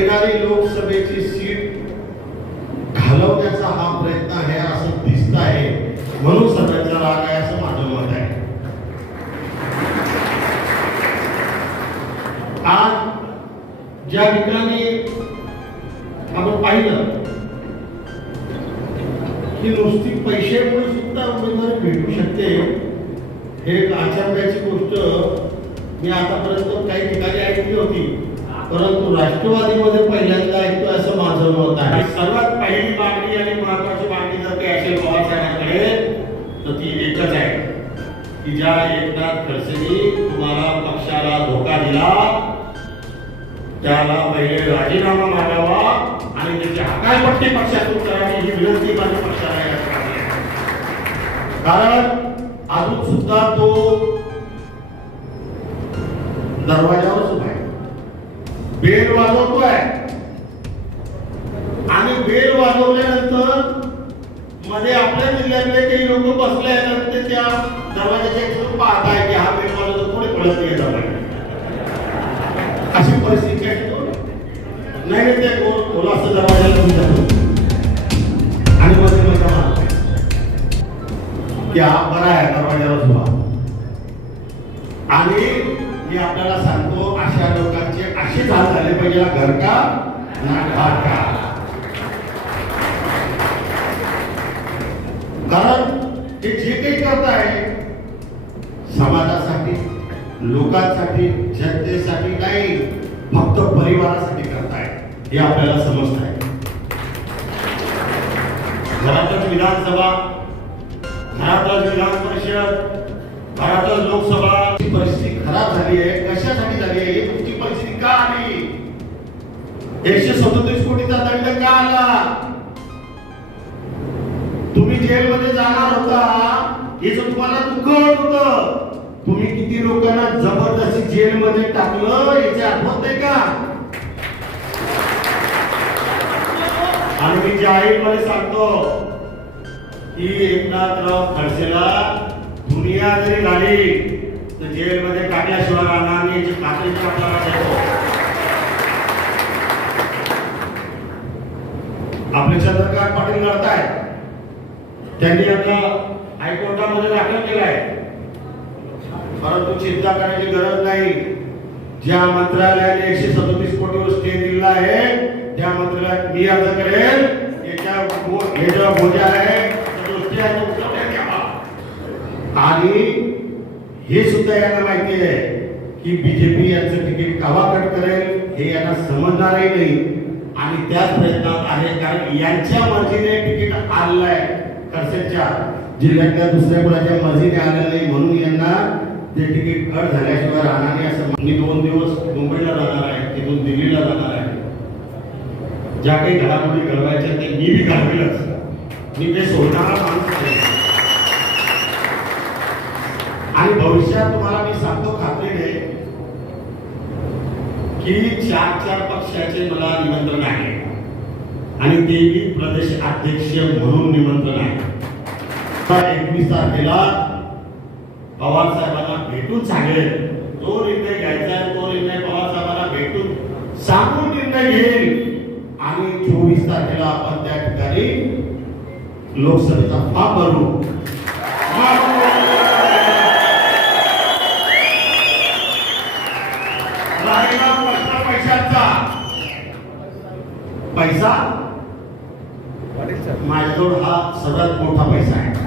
येणारी लोकसभेची सीट घालवण्याचा हा प्रयत्न आहे असं दिसत आहे म्हणून सगळ्यांचा राग आहे असं माझं मत आहे. आज ज्या ठिकाणी आपण पाहिलं की नुसती पैशामुळे सुद्धा उमेदवारी भेटू शकते हे एक आचार्याची गोष्ट मी आतापर्यंत काही ठिकाणी ऐकली होती. परंतु राष्ट्रवादीमध्ये पहिल्यांदा ऐकतोय असं माझं मत आहे. सर्वात पहिली मागणी आणि महत्वाची मागणी जर काही असेल पवारसाहेबांकडे तर ती एकच आहे. की ज्या एकनाथ खडसेंनी तुम्हाला पक्षाला धोका दिला त्याला पहिले राजीनामा मागावा आणि त्याची हकालपट्टी पक्षातून करावी ही विनंती माझ्या पक्षाला. कारण अजून सुद्धा तो दरवाजावरच उभा आहे. बेल वाजवतोय. आणि बेल वाजवल्यानंतरमध्ये आपल्या जिल्ह्यातले काही लोक बसले आहेत ते त्या दरवाजाच्या इकडून पाहताय की हा बेल वाजवतो कोणी पळत नाही अशी परिस्थिती आहे. नाही ते कोण? असं दरवाजाला आणि मध्ये मजा की हा बरा आहे दरवाजाला सुद्धा आणि मी आपल्याला सांगतो अशा लोकांना असे झाड झाले पाहिजे घर का? ना घाट का? कारण ते जे काही करताय समाजासाठी लोकांसाठी जनतेसाठी नाही फक्त परिवारासाठी करताय हे आपल्याला समजत आहे. घरातच विधानसभा घरातच विधान परिषद घरातच लोकसभा परिस्थिती खराब झाली आहे. कशासाठी झाली आहे ही तुमची परिस्थिती का आली एकशे सदोतीस कोटीचा दंड का आला? तुम्ही जेलमध्ये जाणार होता. हे जर तुम्हाला दुःख होत. तुम्ही किती लोकांना जबरदस्ती जेलमध्ये टाकलं याची आठवत का? आणि मी जाहीरपणे सांगतो की एकनाथराव खडसेला दुनिया जरी झाली तर जेलमध्ये टाकल्याशिवाय राहणार नाही याची खात्री आपल्याला देतो. आपले चंद्रकांत पाटील लढताय त्यांनी आता हायकोर्टामध्ये दाखल केलाय. परंतु चिंता करायची गरज नाही. ज्या मंत्रालयाने एकशे सदोतीस कोटी स्टे दिला आहे त्या मंत्रालयात मी अर्ज करेल. याच्या हे जो बोजा आहे आणि हे सुद्धा यांना माहिती आहे की बीजेपी यांचं तिकीट कावा कट करेल हे यांना समजणारही नाही. आणि त्याच प्रयत्नात आहे कारण यांच्या मर्जीने तिकीट आलेलं आहे जिल्ह्यातल्या दुसऱ्या कुणाच्या मर्जीने आलं नाही म्हणून यांना ते तिकीट कट झाल्याशिवाय राहणार नाही असं मी दोन दिवस मुंबईला जाणार आहे तिथून दिल्लीला जाणार आहे. ज्या काही घडामोडी घडवायच्या ते मी बी घडवेलच. मी ते सोडणारा माणूस आहे. आणि भविष्यात तुम्हाला मी सांगतो खात्रीने की चार चार पक्षाचे मला निमंत्रण आहे. आणि ते मी प्रदेश अध्यक्ष म्हणून निमंत्रण आहे. तर एकवीस तारखेला पवार साहेबांना भेटून सांगेल. जो निर्णय घ्यायचा आहे तो निर्णय पवार साहेबांना भेटून सांगून निर्णय घेईल. आणि चोवीस तारखेला आपण त्या ठिकाणी लोकसभेचा फॉर्म भरू. पैशांचा. पैसा? माझ्याजवळ हा सर्वात मोठा पैसा आहे.